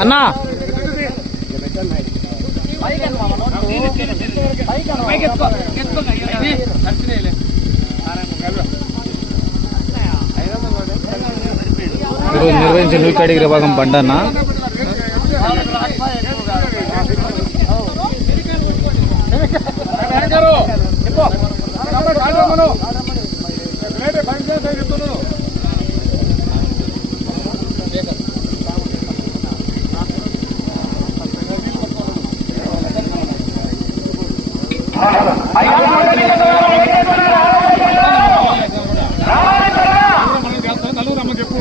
అన్నా. నిర్వహించిన నూకాడిగిరి భాగం బండన్నా నలుగురు అమ్మ చెప్పు